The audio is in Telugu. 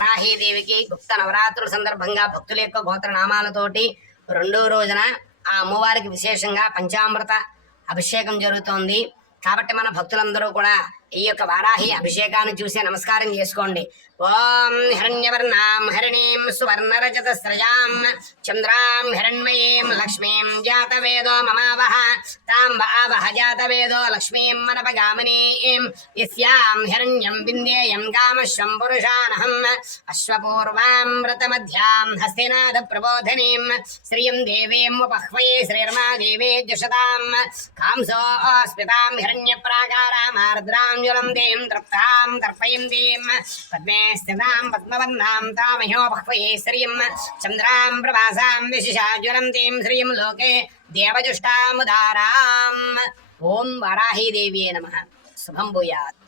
వారాహీదేవికి గుప్త నవరాత్రుల సందర్భంగా భక్తుల యొక్క గోత్రనామాలతోటి రెండో రోజున ఆ అమ్మవారికి విశేషంగా పంచామృత అభిషేకం జరుగుతోంది. కాబట్టి మన భక్తులందరూ కూడా ఈ యొక్క వారాహి అభిషేకాన్ని చూసి నమస్కారం చేసుకోండి. ఓం హిరణ్యవర్ణాం హరిణీం సువర్ణరజతస్రజాం చంద్రాం హిరణ్మయీం లక్ష్మీం జాతవేదో మమావహ తాం వహ జాతవేదో లక్ష్మీం మనపగామినీం యస్యాం హిరణ్యం విందేయం కామశ్వం పురుషానహం అశ్వపూర్వాం వ్రతమధ్యాం హస్తినాథ ప్రబోధనీం శ్రియం దేవీం ఉపహ్వయే శ్రీర్మా దేవే జషతాం కాంసోస్మితాం హిరణ్యప్రాకారామార్ద్రాం జ్వలంతీం తృప్తాం తర్పయంతీం పద్మే స్థితాం పద్మవర్ణాం తామహ్యోపహ్వయే శ్రియం చంద్రాం ప్రభాసాం విశిషా జ్వలంతీం శ్రియం లోకే దేవజుష్టాముదారాం. ఓం వారాహీదేవ్యే నమః. శుభం భూయాత్.